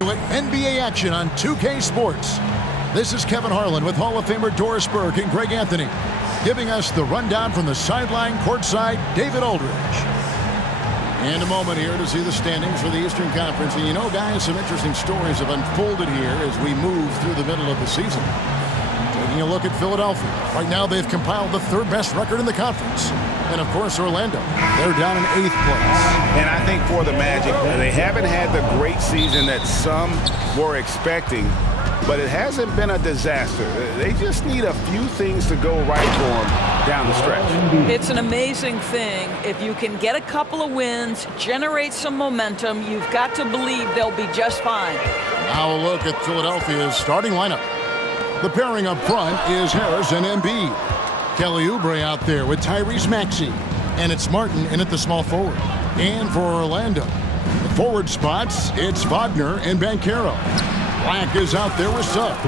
NBA action on 2K Sports. This is Kevin Harlan with Hall of Famer Doris Burke and Greg Anthony, giving us the rundown from the sideline courtside, David Aldridge. And a moment here to see the standings for the Eastern Conference. And you know, guys, some interesting stories have unfolded here as we move through the middle of the season. Taking a look at Philadelphia. Right now, they've compiled the third best record in the conference. And, of course, Orlando. They're down in 8th place. And I think for the Magic, they haven't had the great season that some were expecting, but it hasn't been a disaster. They just need a few things to go right for them down the stretch. It's an amazing thing. If you can get a couple of wins, generate some momentum, you've got to believe they'll be just fine. Now a look at Philadelphia's starting lineup. The pairing up front is Harris and Embiid. Kelly Oubre out there with Tyrese Maxey. And it's Martin in at the small forward. And for Orlando, the forward spots, it's Wagner and Banchero. Black is out there with Suggs.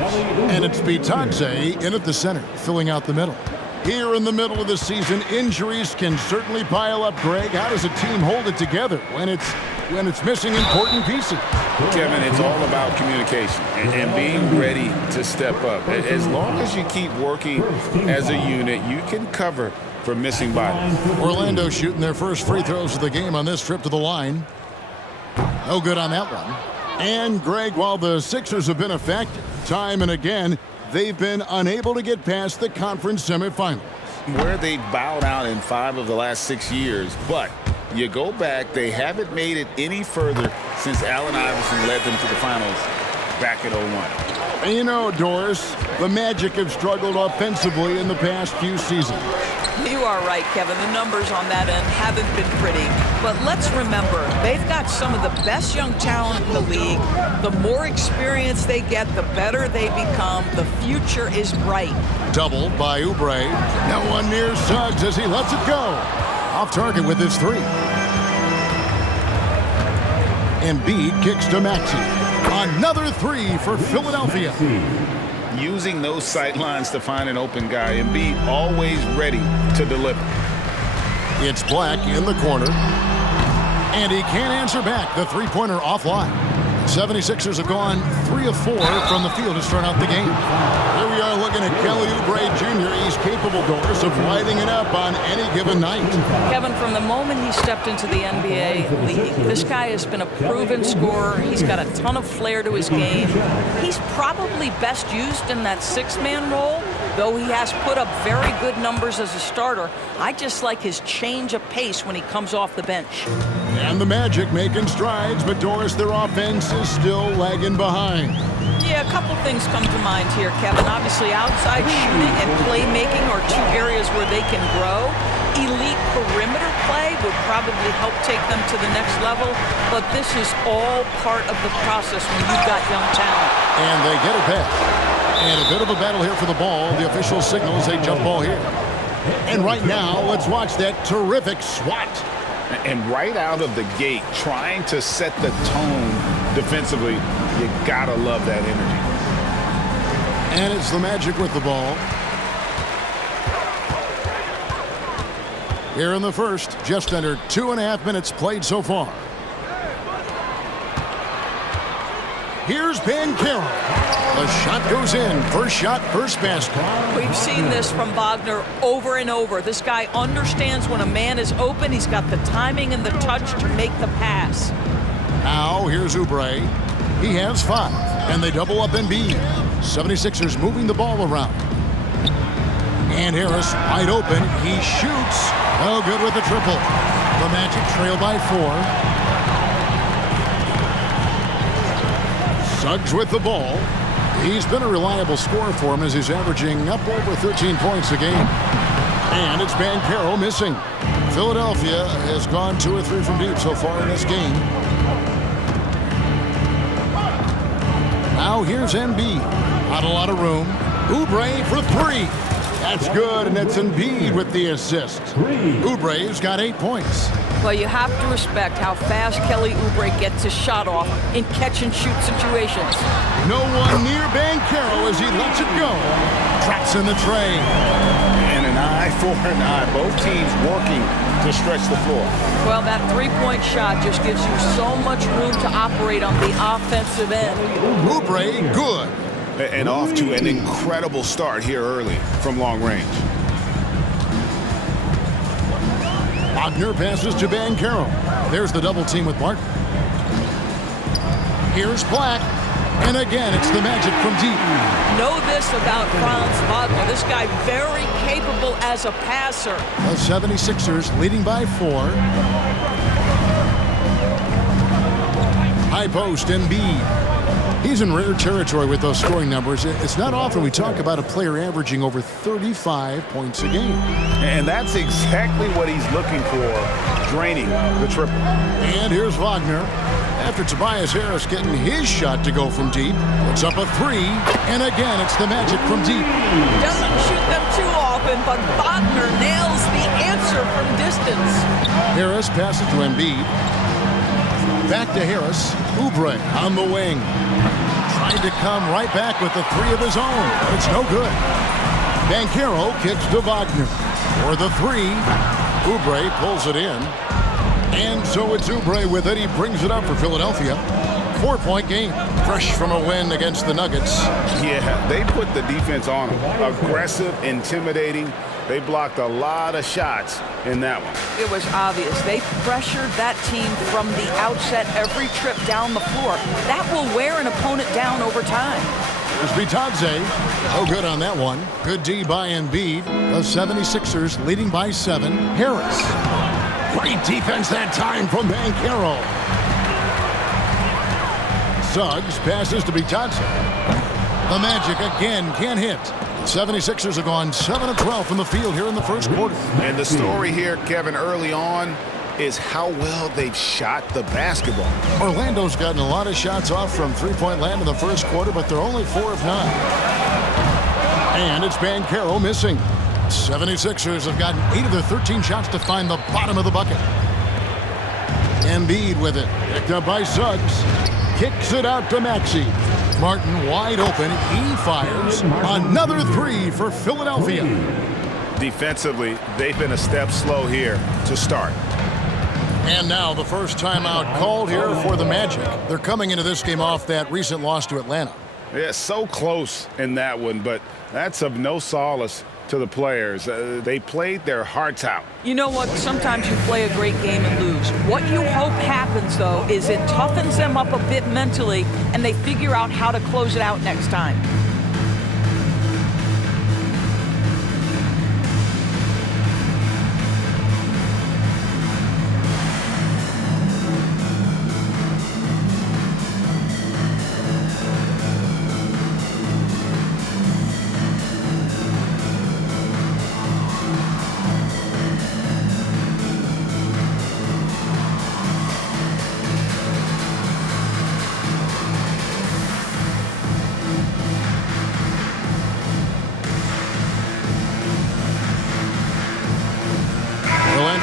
And it's Bitadze in at the center, filling out the middle. Here in the middle of the season, injuries can certainly pile up, Greg. How does a team hold it together when it's missing important pieces? Kevin, it's all about communication and being ready to step up. As long as you keep working as a unit, you can cover for missing bodies. Orlando shooting their first free throws of the game on this trip to the line. No good on that one. And, Greg, while the Sixers have been effective time and again, they've been unable to get past the conference semifinals. Where they bowed out in 5 of the last 6 years, but you go back, they haven't made it any further since Allen Iverson led them to the finals back in 01. And you know, Doris, the Magic have struggled offensively in the past few seasons. You are right, Kevin. The numbers on that end haven't been pretty. But let's remember, they've got some of the best young talent in the league. The more experience they get, the better they become. The future is bright. Doubled by Oubre. No one near Suggs as he lets it go. Off target with his three. Embiid kicks to Maxey. Another three for Philadelphia. Using those sight lines to find an open guy, and be always ready to deliver. It's Black in the corner. And he can't answer back. The three-pointer offline. 76ers have gone 3 of 4 from the field to start out the game. Here we are looking at Kelly Oubre Jr. He's capable, Doris, of lighting it up on any given night. Kevin, from the moment he stepped into the NBA league, this guy has been a proven scorer. He's got a ton of flair to his game. He's probably best used in that 6-man role, though he has put up very good numbers as a starter. I just like his change of pace when he comes off the bench. And the Magic making strides, but Doris, their offense is still lagging behind. Yeah, a couple things come to mind here, Kevin. Obviously, outside shooting and playmaking are 2 areas where they can grow. Elite perimeter play would probably help take them to the next level, but this is all part of the process when you've got young talent. And they get it back. And a bit of a battle here for the ball. The official signals a jump ball here. And right now, let's watch that terrific swat. And right out of the gate, trying to set the tone defensively, you gotta love that energy. And it's the Magic with the ball. Here in the first, just under 2.5 minutes played so far. Here's Banchero. The shot goes in. First shot, first basket. We've seen this from Wagner over and over. This guy understands when a man is open. He's got the timing and the touch to make the pass. Now, here's Oubre. He has 5, and they double up Embiid. 76ers moving the ball around. And Harris wide open. He shoots. No good with the triple. The Magic trail by 4. Suggs with the ball. He's been a reliable scorer for him as he's averaging up over 13 points a game. And it's Banchero missing. Philadelphia has gone 2 or 3 from deep so far in this game. Now here's Embiid. Not a lot of room. Oubre for 3. That's good, and it's Embiid with the assist. Oubre's got 8 points. Well, you have to respect how fast Kelly Oubre gets his shot off in catch-and-shoot situations. No one near Banchero as he lets it go. Traps in the tray. And an eye for an eye. Both teams working to stretch the floor. Well, that three-point shot just gives you so much room to operate on the offensive end. Oubre, good. And off to an incredible start here early from long range. Wagner passes to Banchero. There's the double team with Martin. Here's Black. And again, it's the Magic from deep. Know this about Franz Wagner. This guy very capable as a passer. The 76ers leading by 4. High post, Embiid. He's in rare territory with those scoring numbers. It's not often we talk about a player averaging over 35 points a game. And that's exactly what he's looking for, draining the triple. And here's Wagner. After Tobias Harris getting his shot to go from deep, puts up a 3, and again, it's the Magic from deep. Doesn't shoot them too often, but Wagner nails the answer from distance. Harris passes to Embiid. Back to Harris. Oubre on the wing. Trying to come right back with the 3 of his own, but it's no good. Banchero kicks to Wagner for the 3. Oubre pulls it in. And so it's Oubre with it. He brings it up for Philadelphia. 4-point game. Fresh from a win against the Nuggets. Yeah, they put the defense on them. Aggressive, intimidating. They blocked a lot of shots in that one. It was obvious. They pressured that team from the outset every trip down the floor. That will wear an opponent down over time. There's Bitadze. Oh, good on that one. Good D by Embiid. The 76ers leading by 7. Harris. Great defense that time from Banchero. Suggs passes to Bitadze. The Magic again can't hit. 76ers have gone 7 of 12 from the field here in the first quarter. And the story here, Kevin, early on is how well they've shot the basketball. Orlando's gotten a lot of shots off from three-point land in the first quarter, but they're only 4 of 9. And it's Banchero missing. 76ers have gotten 8 of their 13 shots to find the bottom of the bucket. Embiid with it. Picked up by Suggs. Kicks it out to Maxey. Martin wide open. He fires another 3 for Philadelphia. Defensively, they've been a step slow here to start. And now the first timeout called here for the Magic. They're coming into this game off that recent loss to Atlanta. Yeah, so close in that one, but that's of no solace to the players. They played their hearts out. You know what? Sometimes you play a great game and lose. What you hope happens, though, is it toughens them up a bit mentally, and they figure out how to close it out next time.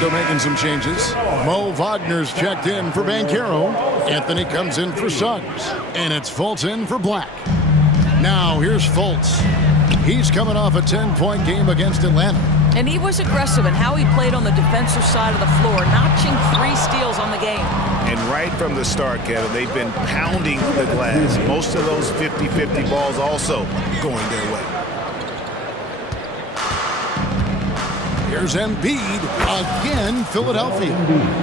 Making some changes. Mo Wagner's checked in for Banchero. Anthony comes in for Suggs. And it's Fultz in for Black. Now here's Fultz. He's coming off a 10-point game against Atlanta. And he was aggressive in how he played on the defensive side of the floor, notching 3 steals on the game. And right from the start, Kevin, they've been pounding the glass. Most of those 50-50 balls also going their way. Here's Embiid again, Philadelphia.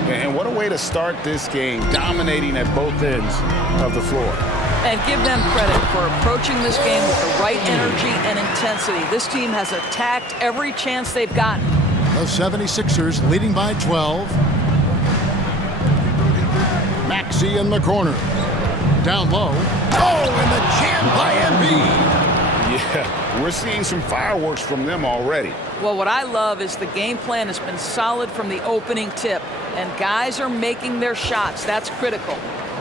And what a way to start this game, dominating at both ends of the floor. And give them credit for approaching this game with the right energy and intensity. This team has attacked every chance they've gotten. The 76ers leading by 12. Maxey in the corner. Down low. Oh, and the jam by Embiid. Yeah, we're seeing some fireworks from them already. Well, what I love is the game plan has been solid from the opening tip, and guys are making their shots. That's critical.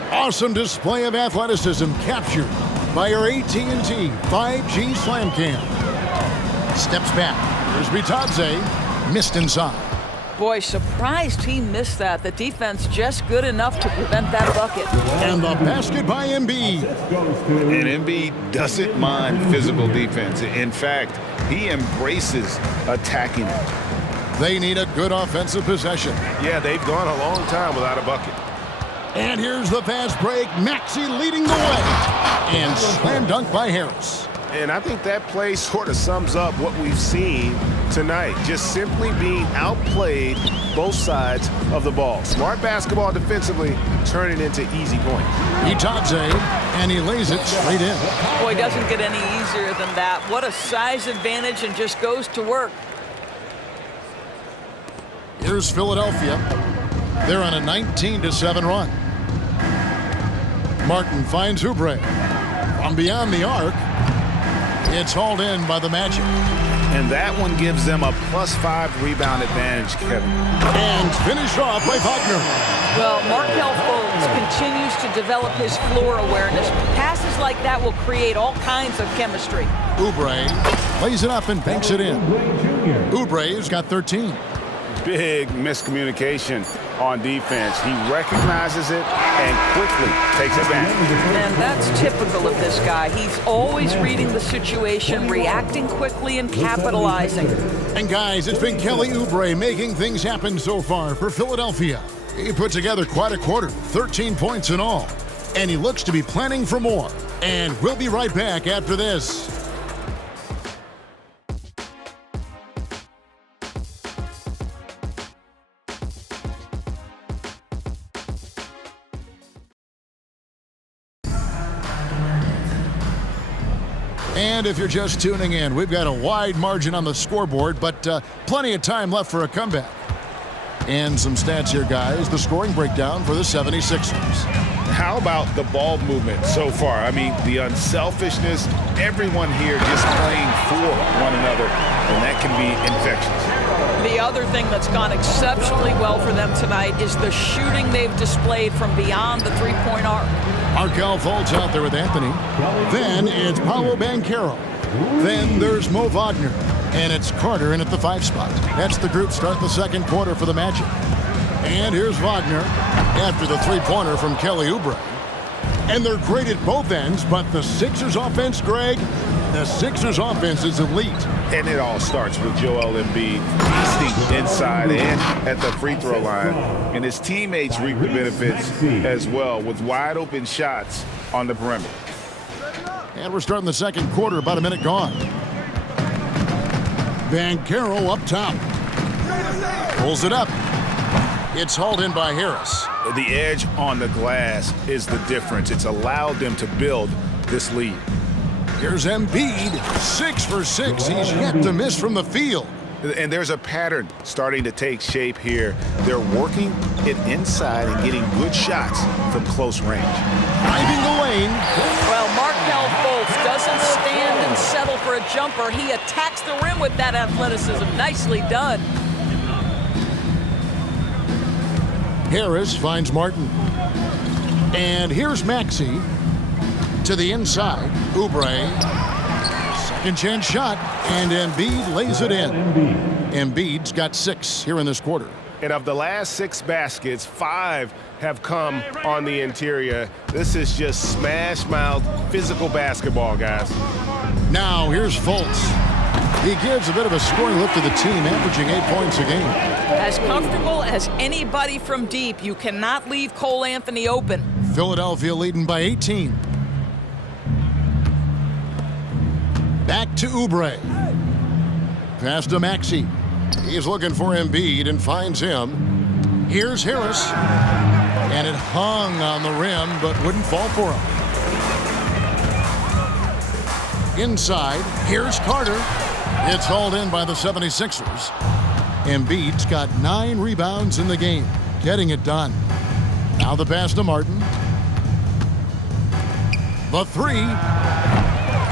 Awesome display of athleticism captured by our AT&T 5G Slam Cam. Steps back. Here's Bitadze. Missed inside. Boy, surprised he missed that. The defense just good enough to prevent that bucket. And the basket by Embiid. And Embiid doesn't mind physical defense. In fact, He embraces attacking it. They need a good offensive possession. Yeah, they've gone a long time without a bucket. And here's the fast break. Maxey leading the way. And slam dunk by Harris. And I think that play sort of sums up what we've seen tonight. Just simply being outplayed both sides of the ball. Smart basketball defensively, turning into easy points. Itaze, and he lays it straight in. Boy, it doesn't get any easier than that. What a size advantage, and just goes to work. Here's Philadelphia. They're on a 19-7 run. Martin finds Oubre. From beyond the arc, it's hauled in by the Magic. And that one gives them a +5 rebound advantage, Kevin. And finished off by Wagner. Well, Markelle Fultz continues to develop his floor awareness. Passes like that will create all kinds of chemistry. Oubre lays it up and banks it in. Oubre's got 13. Big miscommunication on defense. He recognizes it and quickly takes advantage. And that's typical of this guy. He's always reading the situation, reacting quickly, and capitalizing. And guys, it's been Kelly Oubre making things happen so far for Philadelphia. He put together quite a quarter, 13 points in all. And he looks to be planning for more. And we'll be right back after this. And if you're just tuning in, we've got a wide margin on the scoreboard, but plenty of time left for a comeback. And some stats here, guys. The scoring breakdown for the 76ers. How about the ball movement so far? I mean, the unselfishness, everyone here just playing for one another, and that can be infectious. The other thing that's gone exceptionally well for them tonight is the shooting they've displayed from beyond the three-point arc. Markelle Fultz out there with Anthony. Then it's Paolo Banchero. Then there's Mo Wagner. And it's Carter in at the 5 spot. That's the group start the second quarter for the Magic. And here's Wagner after the three-pointer from Kelly Oubre. And they're great at both ends, but the Sixers offense, Greg, the Sixers offense is elite. And it all starts with Joel Embiid feasting inside and at the free throw line. And his teammates reap the benefits as well with wide open shots on the perimeter. And we're starting the second quarter, about a minute gone. Banchero up top. Pulls it up. It's hauled in by Harris. The edge on the glass is the difference. It's allowed them to build this lead. Here's Embiid, 6 for 6. He's yet to miss from the field. And there's a pattern starting to take shape here. They're working it inside and getting good shots from close range. Driving the lane. Well, Markelle Fultz doesn't stand and settle for a jumper. He attacks the rim with that athleticism. Nicely done. Harris finds Martin. And here's Maxey to the inside. Oubre. Second chance shot. And Embiid lays it in. Embiid's got 6 here in this quarter. And of the last 6 baskets, 5 have come on the interior. This is just smash-mouth physical basketball, guys. Now here's Fultz. He gives a bit of a scoring lift to the team, averaging 8 points a game. As comfortable as anybody from deep, you cannot leave Cole Anthony open. Philadelphia leading by 18. Back to Oubre. Pass to Maxey. He's looking for Embiid and finds him. Here's Harris. And it hung on the rim, but wouldn't fall for him. Inside, here's Carter. It's hauled in by the 76ers. Embiid's got 9 rebounds in the game, getting it done. Now the pass to Martin. The 3.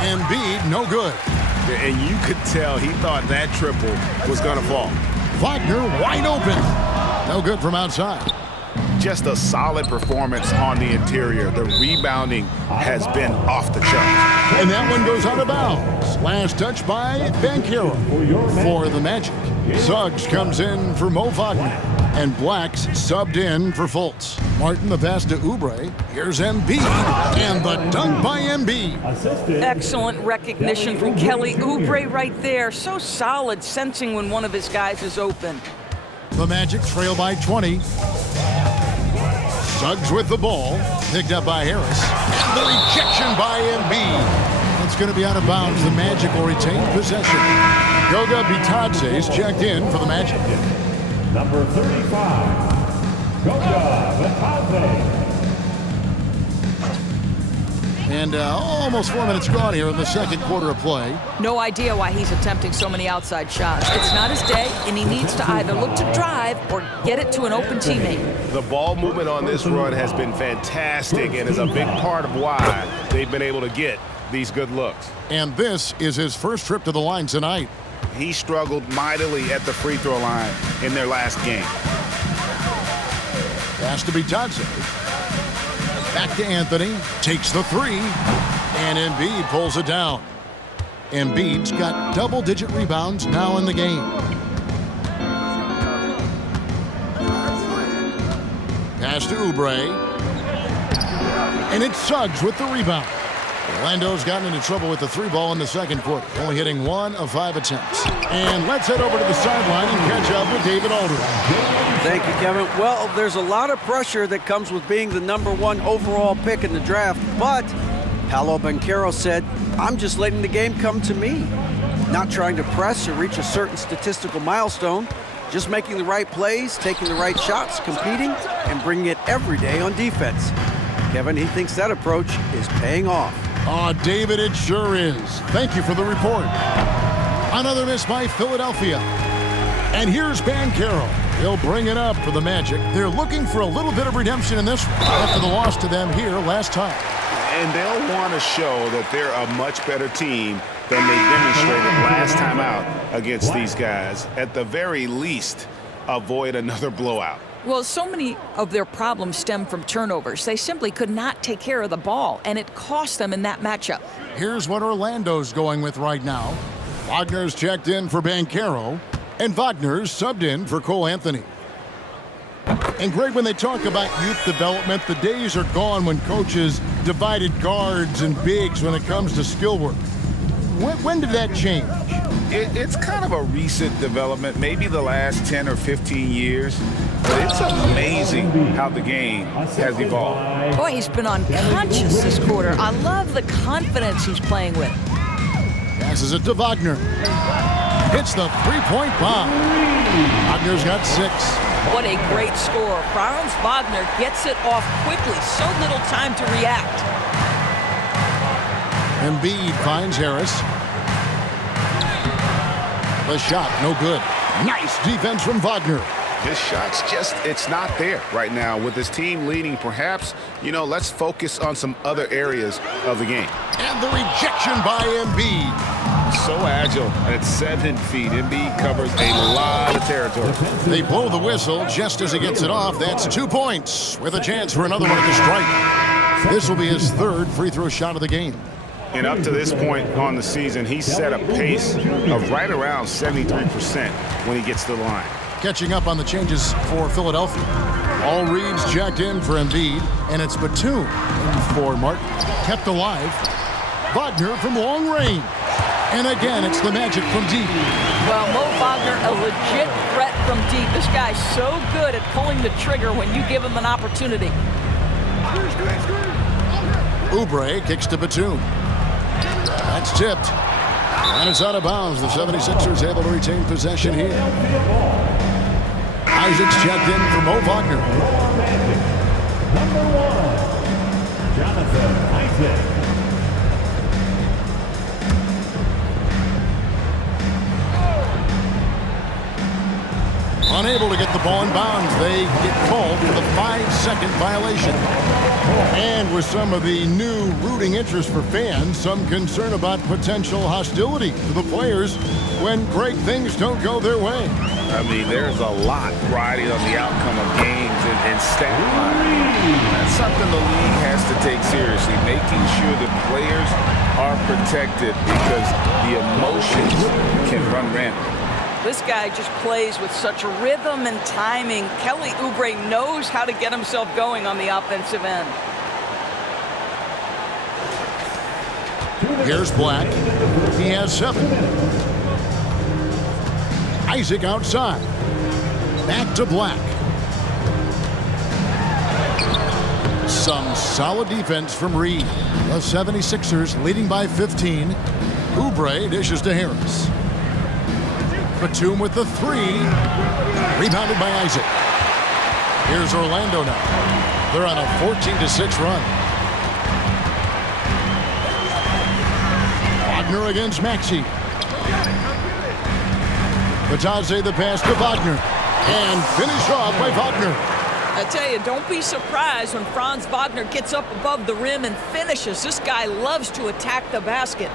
Embiid, no good. And you could tell he thought that triple was going to fall. Wagner wide open. No good from outside. Just a solid performance on the interior. The rebounding has been off the charts. And that one goes out of bounds. Last touch by Banchero for the Magic. Suggs comes in for Mo Wagner. And Black's subbed in for Fultz. Martin the pass to Oubre. Here's Embiid. And the dunk by Embiid. Excellent recognition from Kelly Oubre right there. So solid, sensing when one of his guys is open. The Magic trail by 20. Suggs with the ball. Picked up by Harris. And the rejection by Embiid. It's going to be out of bounds. The Magic will retain possession. Goga Bitadze is checked in for the Magic. Number 35, Goga Bitadze. And almost 4 minutes gone here in the second quarter of play. No idea why he's attempting so many outside shots. It's not his day, and he needs to either look to drive or get it to an open teammate. The ball movement on this run has been fantastic and is a big part of why they've been able to get these good looks. And this is his first trip to the line tonight. He struggled mightily at the free throw line in their last game. Pass to Bitadze. Back to Anthony. Takes the three. And Embiid pulls it down. Embiid's got double-digit rebounds now in the game. Pass to Oubre. And it's Suggs with the rebound. Orlando's gotten into trouble with the three ball in the second quarter, only hitting 1 of 5 attempts. And let's head over to the sideline and catch up with David Aldridge. Thank you, Kevin. Well, there's a lot of pressure that comes with being the #1 overall pick in the draft, but Paolo Banchero said, I'm just letting the game come to me. Not trying to press or reach a certain statistical milestone, just making the right plays, taking the right shots, competing, and bringing it every day on defense. Kevin, he thinks that approach is paying off. Oh, David, it sure is. Thank you for the report. Another miss by Philadelphia. And here's Banchero. He'll bring it up for the Magic. They're looking for a little bit of redemption in this one after the loss to them here last time. And they'll want to show that they're a much better team than they demonstrated last time out against these guys. At the very least, avoid another blowout. Well, so many of their problems stem from turnovers. They simply could not take care of the ball, and it cost them in that matchup. Here's what Orlando's going with right now. Wagner's checked in for Banchero, and Wagner's subbed in for Cole Anthony. And Greg, when they talk about youth development, the days are gone when coaches divided guards and bigs when it comes to skill work. When did that change? It's kind of a recent development, maybe the last 10 or 15 years. But it's amazing how the game has evolved. Boy, he's been unconscious this quarter. I love the confidence he's playing with. Passes it to Wagner. Hits the three-point bomb. Wagner's got 6. What a great score. Franz Wagner gets it off quickly. So little time to react. Embiid finds Harris. The shot, no good. Nice defense from Wagner. His shot's just, it's not there right now. With his team leading, perhaps, let's focus on some other areas of the game. And the rejection by Embiid. So agile at 7 feet. Embiid covers a lot of territory. They blow the whistle just as he gets it off. That's 2 points with a chance for another one at the strike. This will be his 3rd free throw shot of the game. And up to this point on the season, he's set a pace of right around 73% when he gets to the line. Catching up on the changes for Philadelphia. All reads checked in for Embiid, and it's Batum for Martin. Kept alive. Wagner from long range. And again, it's the Magic from deep. Well, Mo Wagner, a legit threat from deep. This guy's so good at pulling the trigger when you give him an opportunity. Oubre kicks to Batum. That's tipped. And it's out of bounds. The 76ers able to retain possession here. Isaac's checked in for Mo Wagner. #1, Jonathan Isaac. Unable to get the ball in bounds. They get called for the 5-second violation. And with some of the new rooting interest for fans, some concern about potential hostility to the players when great things don't go their way. I mean, there's a lot riding on the outcome of games and stat line. That's something the league has to take seriously, making sure the players are protected because the emotions can run rampant. This guy just plays with such rhythm and timing. Kelly Oubre knows how to get himself going on the offensive end. Here's Black. He has 7. Isaac outside. Back to Black. Some solid defense from Reed. The 76ers leading by 15. Oubre dishes to Harris. Batum with the 3. Rebounded by Isaac. Here's Orlando now. They're on a 14-6 run. Wagner against Maxey. Batadze the pass to Wagner. And finished off by Wagner. I tell you, don't be surprised when Franz Wagner gets up above the rim and finishes. This guy loves to attack the basket.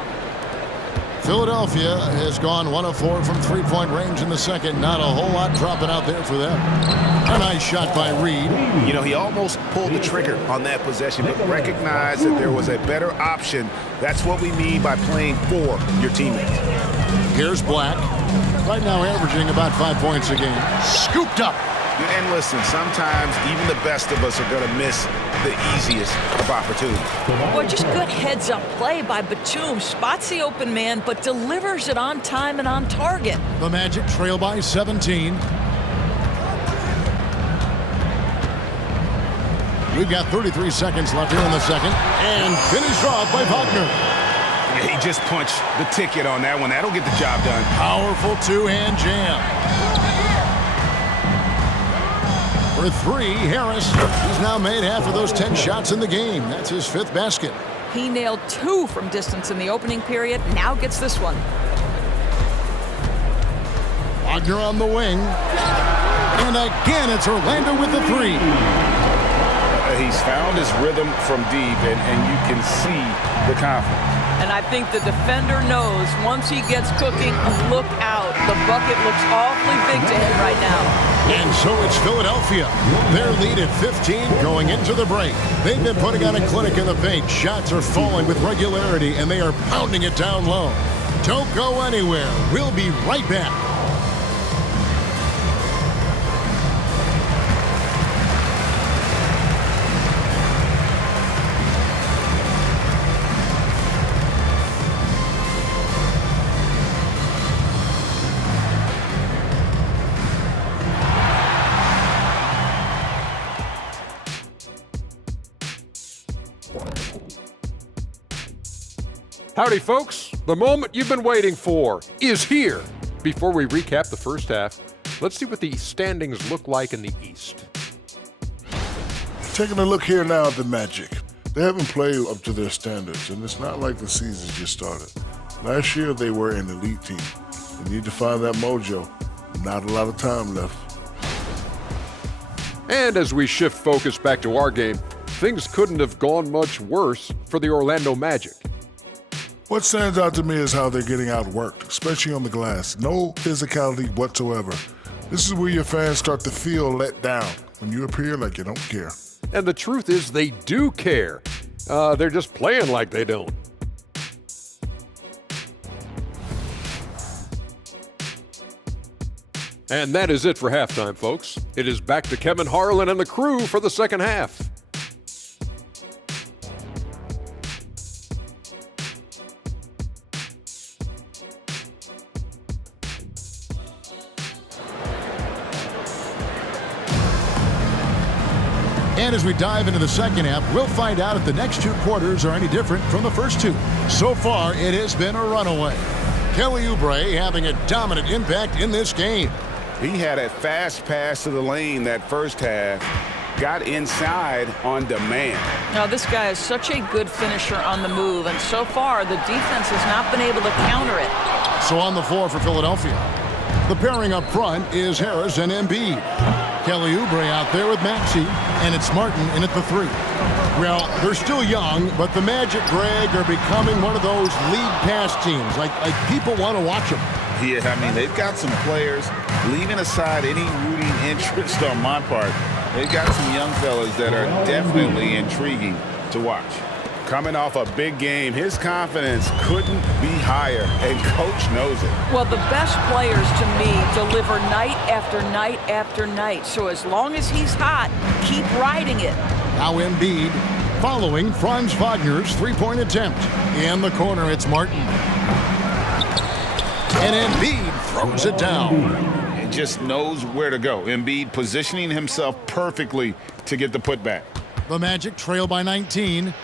Philadelphia has gone 1 of 4 from three-point range in the second. Not a whole lot dropping out there for them. A nice shot by Reed. You know, he almost pulled the trigger on that possession, but recognized that there was a better option. That's what we mean by playing for your teammates. Here's Black. Right now averaging about 5 points a game. Scooped up. And listen, sometimes even the best of us are going to miss the easiest of opportunities. Boy, just good heads-up play by Batum. Spots the open man, but delivers it on time and on target. The Magic trail by 17. We've got 33 seconds left here in the second. And finished off by Wagner. He just punched the ticket on that one. That'll get the job done. Powerful two-hand jam. For 3, Harris. He's now made half of those 10 shots in the game. That's his 5th basket. He nailed 2 from distance in the opening period. Now gets this one. Wagner on the wing. And again, it's Orlando with the 3. He's found his rhythm from deep, and you can see the confidence. And I think the defender knows once he gets cooking, look out. The bucket looks awfully big to him right now. And so it's Philadelphia. Their lead at 15 going into the break. They've been putting on a clinic in the paint. Shots are falling with regularity, and they are pounding it down low. Don't go anywhere. We'll be right back. Howdy, folks. The moment you've been waiting for is here. Before we recap the first half, let's see what the standings look like in the East. Taking a look here now at the Magic. They haven't played up to their standards, and it's not like the season just started. Last year, they were an elite team. They need to find that mojo. Not a lot of time left. And as we shift focus back to our game, things couldn't have gone much worse for the Orlando Magic. What stands out to me is how they're getting outworked, especially on the glass. No physicality whatsoever. This is where your fans start to feel let down when you appear like you don't care. And the truth is they do care. They're just playing like they don't. And that is it for halftime, folks. It is back to Kevin Harlan and the crew for the second half. And as we dive into the second half, we'll find out if the next 2 quarters are any different from the first 2. So far, it has been a runaway. Kelly Oubre having a dominant impact in this game. He had a fast pass to the lane that first half. Got inside on demand. Now, this guy is such a good finisher on the move, and so far, the defense has not been able to counter it. So on the floor for Philadelphia, the pairing up front is Harris and Embiid. Kelly Oubre out there with Maxey, and it's Martin in at the 3. Well, they're still young, but the Magic, Greg, are becoming one of those league pass teams. Like people want to watch them. Yeah, I mean, they've got some players, leaving aside any rooting interest on my part, they've got some young fellas that are definitely intriguing to watch. Coming off a big game, his confidence couldn't be higher, and Coach knows it. Well, the best players, to me, deliver night after night after night. So as long as he's hot, keep riding it. Now Embiid following Franz Wagner's three-point attempt. In the corner, it's Martin. And Embiid throws it down. He just knows where to go. Embiid positioning himself perfectly to get the putback. The Magic trail by 19.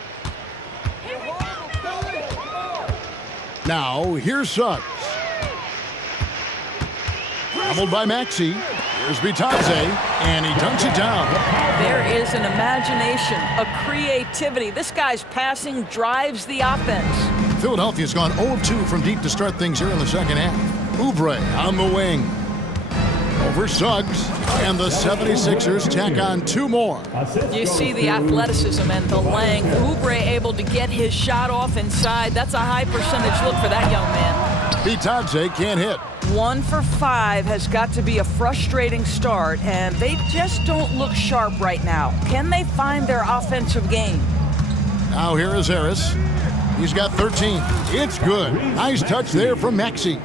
Now, here's Suggs. Doubled by Maxey. Here's Bitadze, and he dunks it down. There is an imagination, a creativity. This guy's passing drives the offense. Philadelphia's gone 0-2 from deep to start things here in the second half. Oubre on the wing. Over Suggs, and the 76ers tack on 2 more. You see the athleticism and the length. Oubre able to get his shot off inside. That's a high percentage look for that young man. Bitadze can't hit. 1 for 5 has got to be a frustrating start, and they just don't look sharp right now. Can they find their offensive game? Now here is Harris. He's got 13. It's good. Nice touch there from Maxey.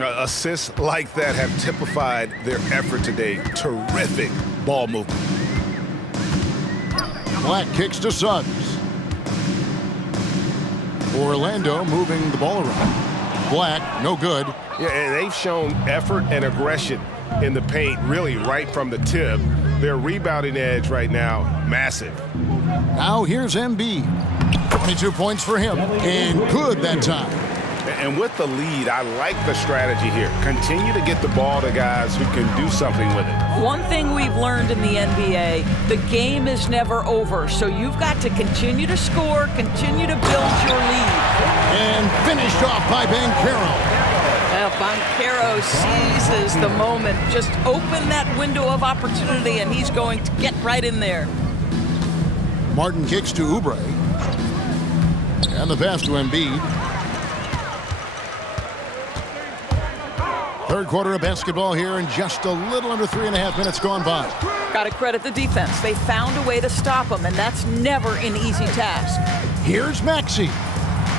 Assists like that have typified their effort today. Terrific ball movement. Black kicks to Suggs. Orlando moving the ball around. Black, no good. Yeah, and they've shown effort and aggression in the paint, really right from the tip. Their rebounding edge right now, massive. Now here's Embiid. 22 points for him, and good that time. And with the lead, I like the strategy here. Continue to get the ball to guys who can do something with it. One thing we've learned in the NBA, the game is never over. So you've got to continue to score, continue to build your lead. And finished off by Banchero. Well, Banchero seizes the moment. Just open that window of opportunity, and he's going to get right in there. Martin kicks to Oubre. And the pass to Embiid. Third quarter of basketball here, and just a little under 3.5 minutes gone by. Got to credit the defense. They found a way to stop him, and that's never an easy task. Here's Maxey.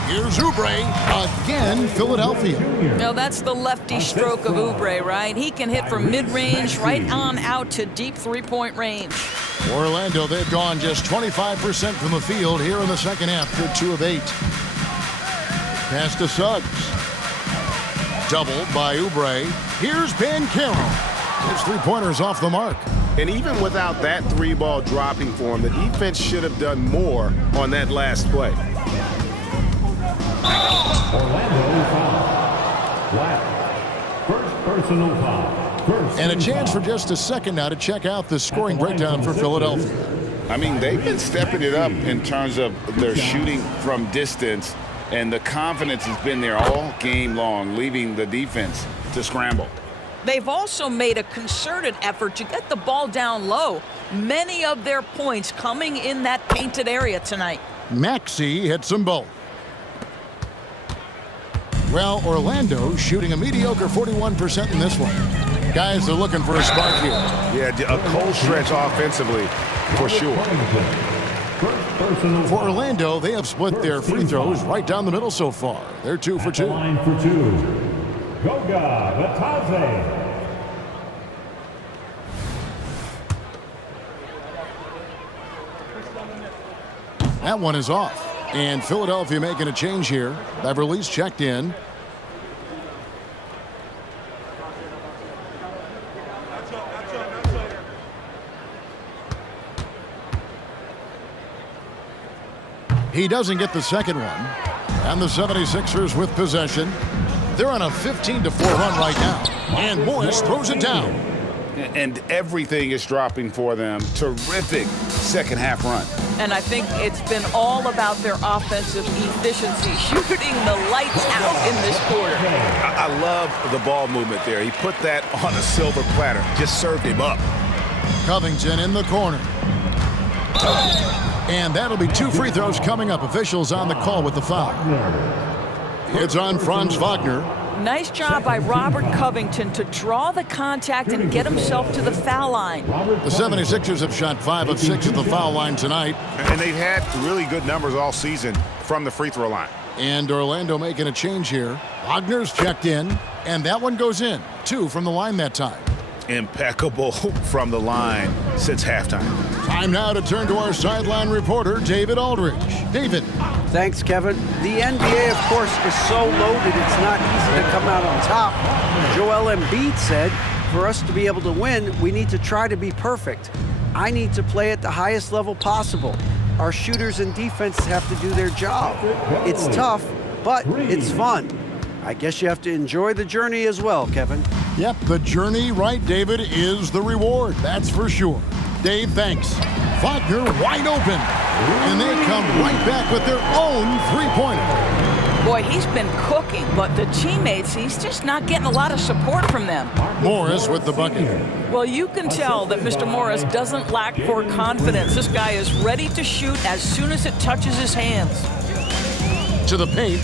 Here's Oubre. Again, Philadelphia. No, that's the lefty stroke of Oubre, right? He can hit from mid-range right on out to deep three-point range. Orlando, they've gone just 25% from the field here in the second half. They're 2 of 8. Pass to Suggs. Doubled by Oubre. Here's Banchero. His three-pointer's off the mark. And even without that 3-ball dropping for him, the defense should have done more on that last play. Orlando foul. Black. First personal foul. And a chance for just a second now to check out the scoring breakdown for Philadelphia. I mean, they've been stepping it up in terms of their shooting from distance, and the confidence has been there all game long, leaving the defense to scramble. They've also made a concerted effort to get the ball down low. Many of their points coming in that painted area tonight. Maxey hits them both. Well, Orlando shooting a mediocre 41% in this one. Guys are looking for a spark here. Yeah, a cold stretch offensively, for sure. For Orlando, they have split their free throws right down the middle so far. They're 2 for 2. Line for 2. Goga Bitadze. That one is off. And Philadelphia making a change here. Beverly's checked in. He doesn't get the second one. And the 76ers with possession. They're on a 15-4 run right now. And Morris throws it down. And everything is dropping for them. Terrific second half run. And I think it's been all about their offensive efficiency, shooting the lights out in this quarter. I love the ball movement there. He put that on a silver platter, just served him up. Covington in the corner. And that'll be 2 free throws coming up. Officials on the call with the foul. It's on Franz Wagner. Nice job by Robert Covington to draw the contact and get himself to the foul line. The 76ers have shot 5 of 6 at the foul line tonight. And they've had really good numbers all season from the free throw line. And Orlando making a change here. Wagner's checked in, and that one goes in. 2 from the line that time. impeccable from the line since halftime. Time now to turn to our sideline reporter, David Aldridge. David. Thanks, Kevin. The NBA, of course, is so loaded, it's not easy to come out on top. Joel Embiid said, for us to be able to win, we need to try to be perfect. I need to play at the highest level possible. Our shooters and defense have to do their job. It's tough, but it's fun. I guess you have to enjoy the journey as well, Kevin. Yep, the journey, right, David, is the reward. That's for sure. Dave, thanks. Wagner wide open. And they come right back with their own three-pointer. Boy, he's been cooking, but the teammates, he's just not getting a lot of support from them. Morris with the bucket. Well, you can tell that Mr. Morris doesn't lack for confidence. This guy is ready to shoot as soon as it touches his hands. To the paint.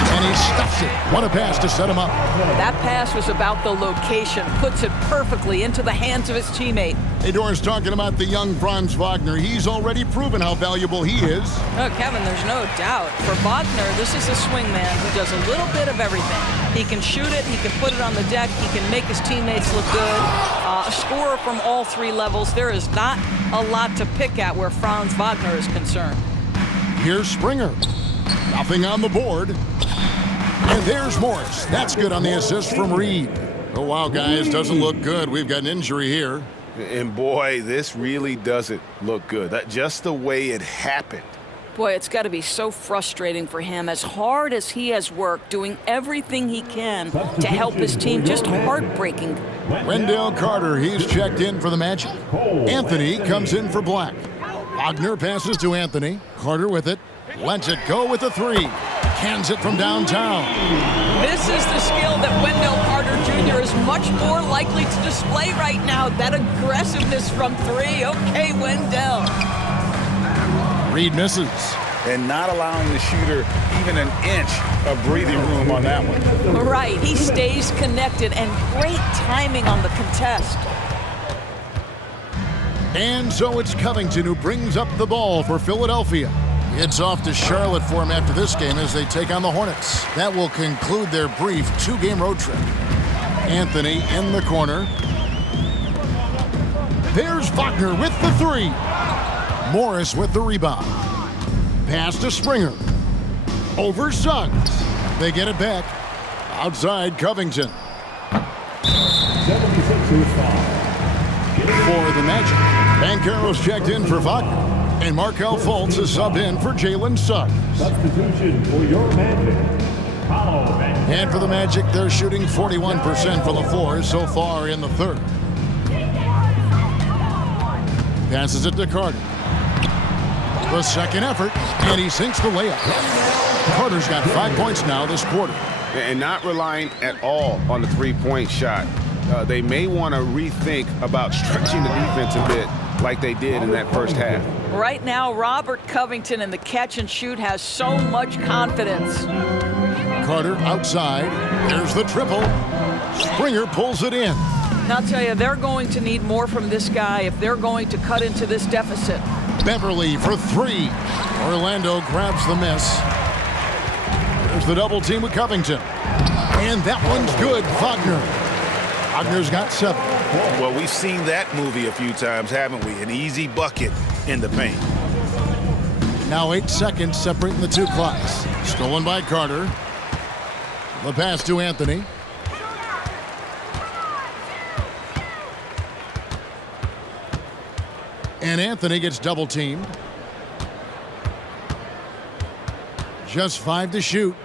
And he stuffs it. What a pass to set him up. That pass was about the location. Puts it perfectly into the hands of his teammate. Hey, Doris, talking about the young Franz Wagner. He's already proven how valuable he is. Oh, Kevin, there's no doubt. For Wagner, this is a swingman who does a little bit of everything. He can shoot it. He can put it on the deck. He can make his teammates look good. A scorer from all three levels. There is not a lot to pick at where Franz Wagner is concerned. Here's Springer. Nothing on the board. And there's Morris. That's good on the assist from Reed. Oh, wow, guys, doesn't look good. We've got an injury here. And boy, this really doesn't look good. That just the way it happened. Boy, it's got to be so frustrating for him. As hard as he has worked, doing everything he can to help his team, just heartbreaking. Wendell Carter, he's checked in for the Magic. Anthony comes in for Black. Wagner passes to Anthony. Carter with it. Lets it go with a three. Cans it from downtown. This is the skill that Wendell Carter Jr. is much more likely to display right now. That aggressiveness from three. Okay, Wendell. Reed misses. And not allowing the shooter even an inch of breathing room on that one. Right, he stays connected, and great timing on the contest. And so it's Covington who brings up the ball for Philadelphia. It's off to Charlotte for him after this game as they take on the Hornets. That will conclude their brief two-game road trip. Anthony in the corner. There's Wagner with the three. Morris with the rebound. Pass to Springer. Over Suggs. They get it back. Outside Covington. 76ers foul. For the Magic. Banchero's checked in for Wagner. And Markelle Fultz is subbed in for Jalen Suggs. Substitution for your Magic. And for the Magic, they're shooting 41% from the floor so far in the third. Passes it to Carter. The second effort, and he sinks the layup. Carter's got 5 points now this quarter. And not relying at all on the three-point shot. They may want to rethink about stretching the defense a bit like they did in that first half. Right now, Robert Covington in the catch and shoot has so much confidence. Carter outside. There's the triple. Springer pulls it in. And I'll tell you, they're going to need more from this guy if they're going to cut into this deficit. Beverly for three. Orlando grabs the miss. There's the double team with Covington. And that one's good. Wagner. Wagner's got 7. Well, we've seen that movie a few times, haven't we? An easy bucket in the paint. Now 8 seconds separating the two clocks. Stolen by Carter. The pass to Anthony. And Anthony gets double teamed. Just 5 to shoot.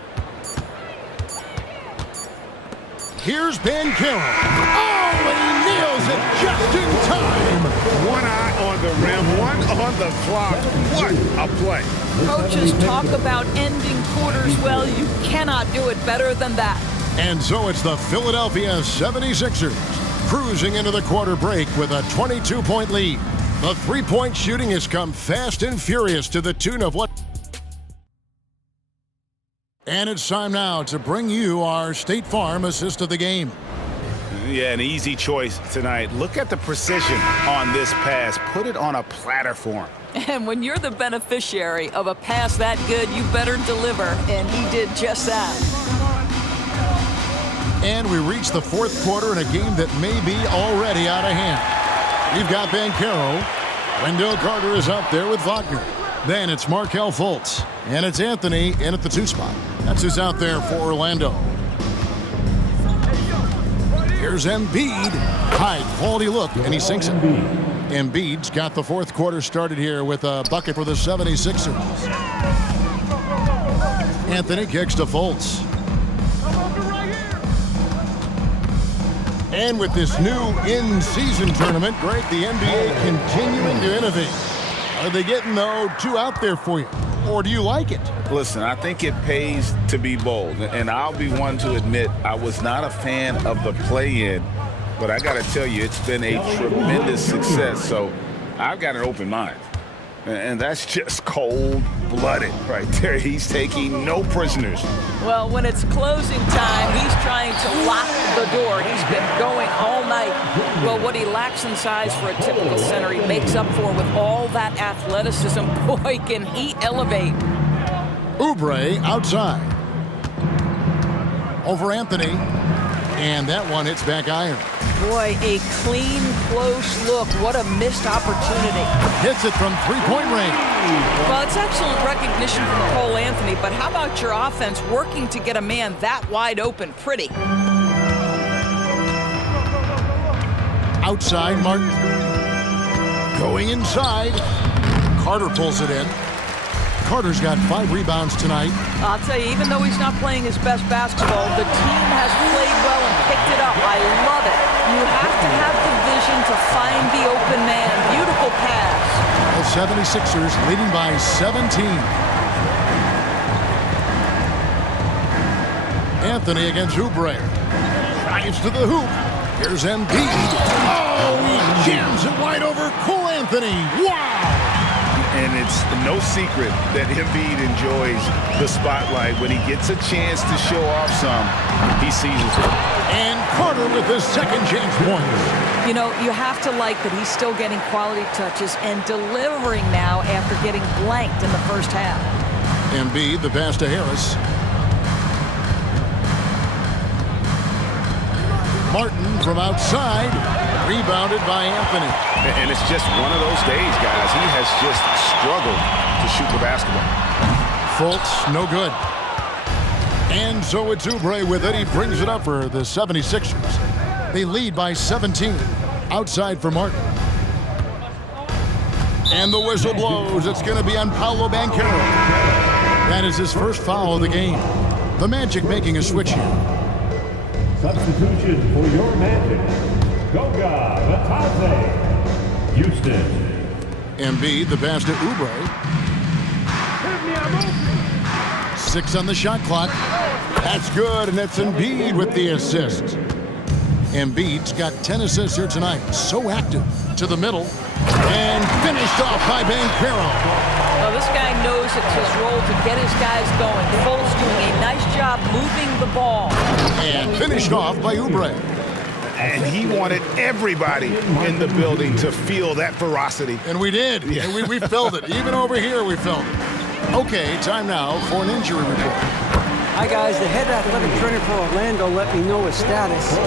Here's Banchero. Oh, and he nails it just in time. One eye on the rim, one on the clock. What a play. Coaches talk about ending quarters well. You cannot do it better than that. And so it's the Philadelphia 76ers cruising into the quarter break with a 22-point lead. The three-point shooting has come fast and furious to the tune of what? And it's time now to bring you our State Farm assist of the game. Yeah, an easy choice tonight. Look at the precision on this pass. Put it on a platter for him. And when you're the beneficiary of a pass that good, you better deliver. And he did just that. And we reach the fourth quarter in a game that may be already out of hand. We've got Banchero. Wendell Carter is up there with Wagner. Then it's Markelle Fultz. And it's Anthony in at the 2 spot. That's who's out there for Orlando. Here's Embiid. High quality look, and he sinks it. Embiid's got the fourth quarter started here with a bucket for the 76ers. Anthony kicks to Fultz. And with this new in-season tournament, Greg, the NBA continuing to innovate. Are they getting, though, too out there for you? Or do you like it? Listen, I think it pays to be bold. And I'll be one to admit I was not a fan of the play-in. But I got to tell you, it's been a tremendous success. So I've got an open mind. And that's just cold-blooded right there. He's taking no prisoners. Well, when it's closing time, he's trying to lock the door. He's been going all night. Well, what he lacks in size for a typical center, he makes up for with all that athleticism. Boy, can he elevate. Oubre outside. Over Anthony. And that one hits back iron. Boy, a clean, close look. What a missed opportunity. Hits it from three-point range. Well, it's excellent recognition from Cole Anthony, but how about your offense working to get a man that wide open? Pretty. Outside, Martin. Going inside. Carter pulls it in. Carter's got 5 rebounds tonight. I'll tell you, even though he's not playing his best basketball, the team has played well and picked it up. I love it. You have to have the vision to find the open man. Beautiful pass. The 76ers leading by 17. Anthony against Oubre. Drives to the hoop. Here's Embiid. Oh, he jams it wide over Cole Anthony. Wow! And it's no secret that Embiid enjoys the spotlight. When he gets a chance to show off some, he seizes it. And Carter with his second chance points. You know, you have to like that he's still getting quality touches and delivering now after getting blanked in the first half. Embiid, the pass to Harris. Martin from outside, rebounded by Anthony. And it's just one of those days, guys. He has just struggled to shoot the basketball. Fultz, no good. And so it's Oubre with it. He brings it up for the 76ers. They lead by 17. Outside for Martin. And the whistle blows. It's going to be on Paolo Banchero. That is his first foul of the game. The Magic making a switch here. Substitution for your Magic. Goga Batadze, Houston. Embiid, the pass to Oubre. 6 on the shot clock. That's good, and that's Embiid with the assist. Embiid's got 10 assists here tonight. So active. To the middle. And finished off by Banchero. Well, this guy knows it's his role to get his guys going. Fultz doing a nice job moving the ball. And finished off by Oubre. And he wanted everybody in the building to feel that ferocity. And we did. Yeah. And we felt it. Even over here, we felt it. Okay, time now for an injury report. Hi, guys. The head athletic trainer for Orlando let me know his status.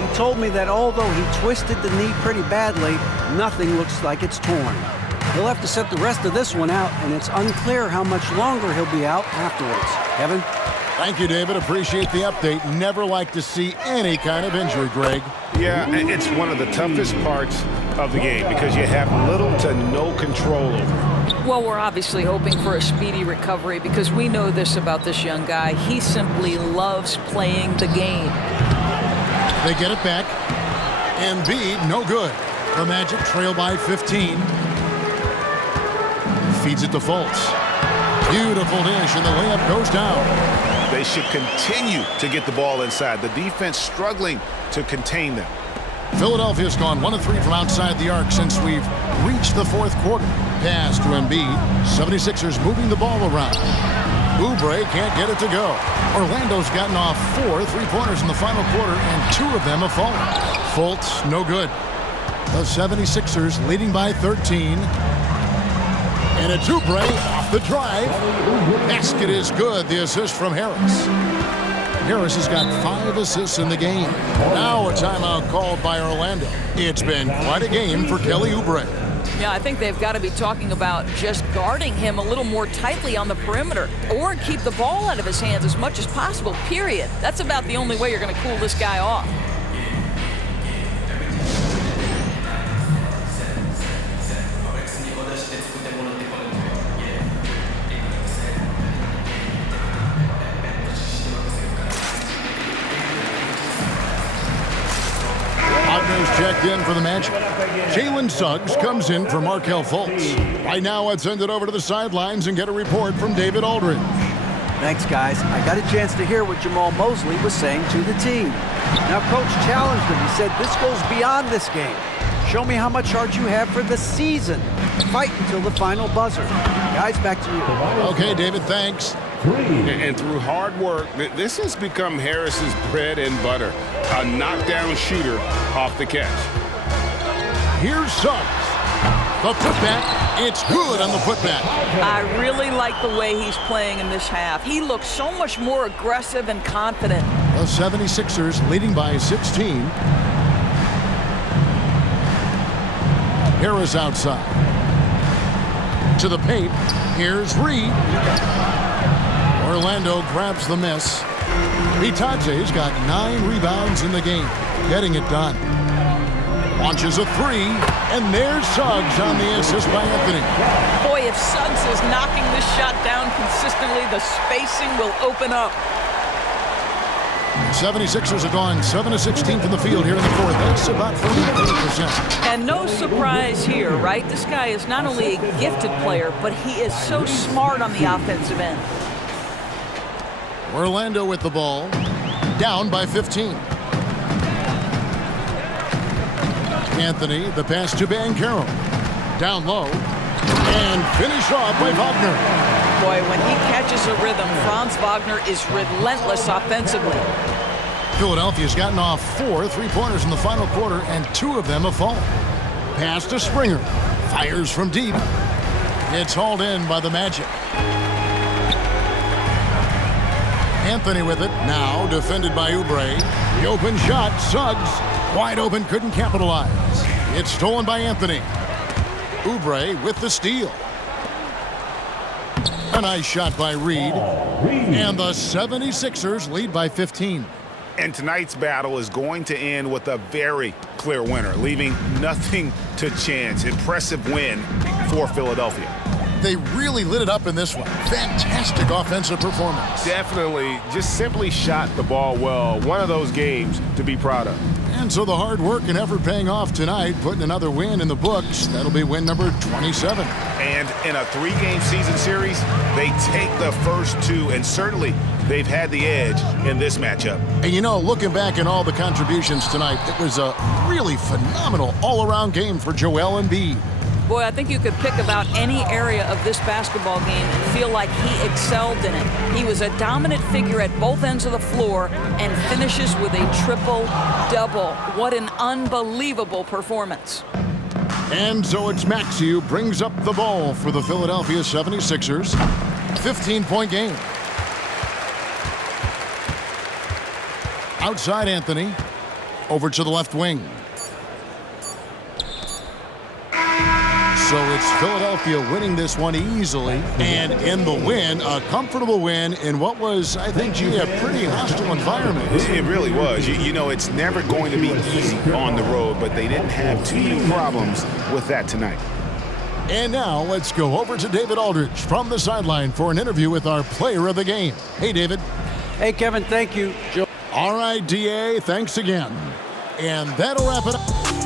He told me that although he twisted the knee pretty badly, nothing looks like it's torn. He'll have to set the rest of this one out, and it's unclear how much longer he'll be out afterwards. Kevin? Thank you, David. Appreciate the update. Never like to see any kind of injury, Greg. Yeah, it's one of the toughest parts of the game because you have little to no control over it. Well, we're obviously hoping for a speedy recovery because we know this about this young guy. He simply loves playing the game. They get it back. Embiid, no good. The Magic trail by 15. Feeds it to Fultz. Beautiful dish, and the layup goes down. They should continue to get the ball inside. The defense struggling to contain them. Philadelphia's gone 1 of 3 from outside the arc since we've reached the fourth quarter. Pass to Embiid. 76ers moving the ball around. Oubre can't get it to go. Orlando's gotten off 4 3-pointers in the final quarter, and 2 of them have fallen. Fultz, no good. The 76ers leading by 13. And it's Oubre off The drive. Basket is good. The assist from Harris. Harris has got 5 assists in the game. Now a timeout called by Orlando. It's been quite a game for Kelly Oubre. Yeah, I think they've got to be talking about just guarding him a little more tightly on the perimeter or keep the ball out of his hands as much as possible, period. That's about the only way you're going to cool this guy off. Checked in for the Magic. Jalen Suggs comes in for Markelle Fultz. Right now, let's send it over to the sidelines and get a report from David Aldridge. Thanks, guys. I got a chance to hear what Jamal Mosley was saying to the team. Now, Coach challenged him. He said, this goes beyond this game. Show me how much heart you have for the season. Fight until the final buzzer. Guys, back to you. Okay, David, thanks. And through hard work, this has become Harris's bread and butter. A knockdown shooter off the catch. Here's Suggs. The putback. It's good on the putback. I really like the way he's playing in this half. He looks so much more aggressive and confident. The 76ers leading by 16. Harris outside. To the paint. Here's Reed. Orlando grabs the miss. Bitadze's got 9 rebounds in the game, getting it done. Launches a 3, and there's Suggs on the assist by Anthony. Boy, if Suggs is knocking this shot down consistently, the spacing will open up. 76ers have gone 7 of 16 from the field here in the fourth. That's about 43%. And no surprise here, right? This guy is not only a gifted player, but he is so smart on the offensive end. Orlando with the ball, down by 15. Anthony, the pass to Banchero. Down low, and finished off by Wagner. Boy, when he catches a rhythm, Franz Wagner is relentless offensively. Philadelphia's gotten off 4 3-pointers in the final quarter, and 2 of them have fallen. Pass to Springer. Fires from deep. It's hauled in by the Magic. Anthony with it, now defended by Oubre. The open shot, Suggs, wide open, couldn't capitalize. It's stolen by Anthony. Oubre with the steal. A nice shot by Reed. And the 76ers lead by 15. And tonight's battle is going to end with a very clear winner, leaving nothing to chance. Impressive win for Philadelphia. They really lit it up in this one. Fantastic offensive performance. Definitely just simply shot the ball well. One of those games to be proud of. And so the hard work and effort paying off tonight, putting another win in the books. That'll be win number 27. And in a 3-game season series, they take the first 2, and certainly they've had the edge in this matchup. And you know, looking back at all the contributions tonight, it was a really phenomenal all-around game for Joel Embiid. Boy, I think you could pick about any area of this basketball game and feel like he excelled in it. He was a dominant figure at both ends of the floor and finishes with a triple-double. What an unbelievable performance. And so it's Maxey who brings up the ball for the Philadelphia 76ers. 15-point game. Outside Anthony. Over to the left wing. So it's Philadelphia winning this one easily. And in the win, a comfortable win in what was, I think, a pretty hostile environment. It really was. You know, it's never going to be easy on the road, but they didn't have too many problems with that tonight. And now let's go over to David Aldridge from the sideline for an interview with our player of the game. Hey, David. Hey, Kevin, thank you. All right, DA, thanks again. And that'll wrap it up.